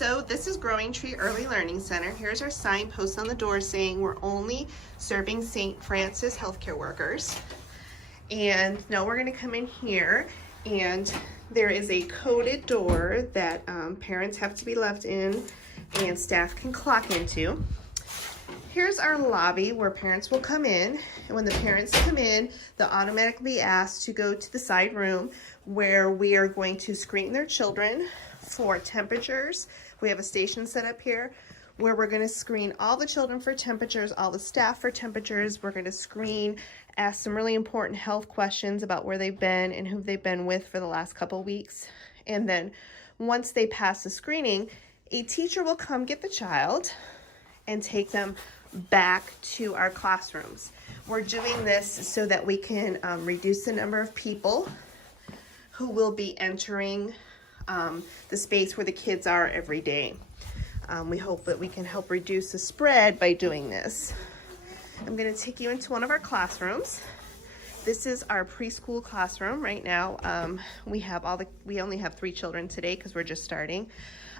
So this is Growing Tree Early Learning Center. Here's our signpost on the door saying we're only serving St. Francis healthcare workers. And now we're going to come in here, and there is a coded door that parents have to be left in and staff can clock into. Here's our lobby where parents will come in, and when the parents come in, they'll automatically be asked to go to the side room where we are going to screen their children for temperatures. We have a station set up here where we're going to screen all the children for temperatures, all the staff for temperatures. We're going to screen, ask some really important health questions about where they've been and who they've been with for the last couple weeks. And then once they pass the screening, a teacher will come get the child and take them back to our classrooms. We're doing this so that we can reduce the number of people who will be entering the space where the kids are every day. We hope that we can help reduce the spread by doing this. I'm going to take you into one of our classrooms. This is our preschool classroom right now. We only have 3 children today because we're just starting.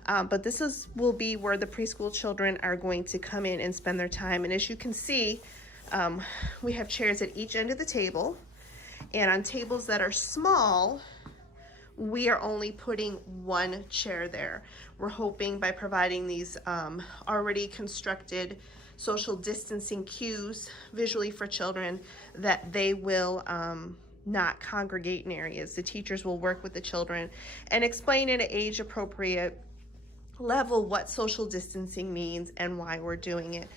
But this will be where the preschool children are going to come in and spend their time. And as you can see, we have chairs at each end of the table. And on tables that are small, we are only putting 1 chair there. We're hoping by providing these already constructed social distancing cues visually for children that they will not congregate in areas. The teachers will work with the children and explain at an age appropriate level what social distancing means and why we're doing it.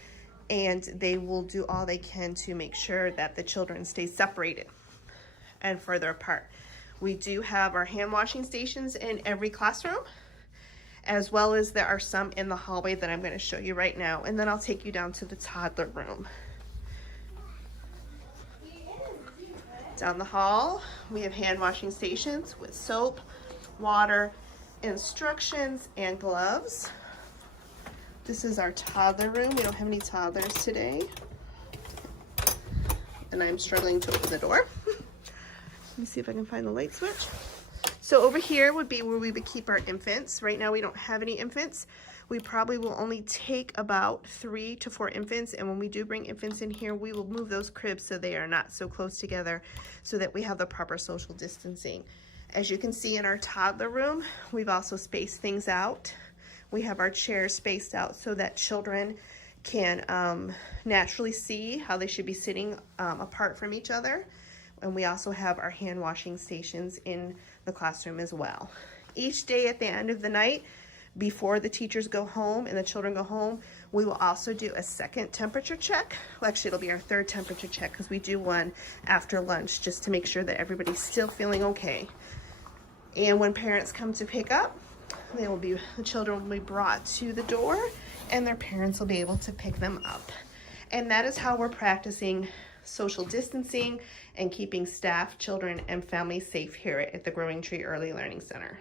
And they will do all they can to make sure that the children stay separated and further apart. We do have our hand washing stations in every classroom, as well as there are some in the hallway that I'm going to show you right now. And then I'll take you down to the toddler room. Down the hall, we have hand washing stations with soap, water, instructions, and gloves. This is our toddler room. We don't have any toddlers today. And I'm struggling to open the door. Let me see if I can find the light switch. So over here would be where we would keep our infants. Right now we don't have any infants. We probably will only take about 3 to 4 infants, and when we do bring infants in here, we will move those cribs so they are not so close together so that we have the proper social distancing. As you can see in our toddler room, we've also spaced things out. We have our chairs spaced out so that children can naturally see how they should be sitting apart from each other. And we also have our hand washing stations in the classroom as well. Each day at the end of the night, before the teachers go home and the children go home, we will also do a second temperature check. Well, actually, it'll be our 3rd temperature check because we do one after lunch just to make sure that everybody's still feeling okay. And when parents come to pick up, the children will be brought to the door and their parents will be able to pick them up. And that is how we're practicing social distancing and keeping staff, children, and families safe here at the Growing Tree Early Learning Center.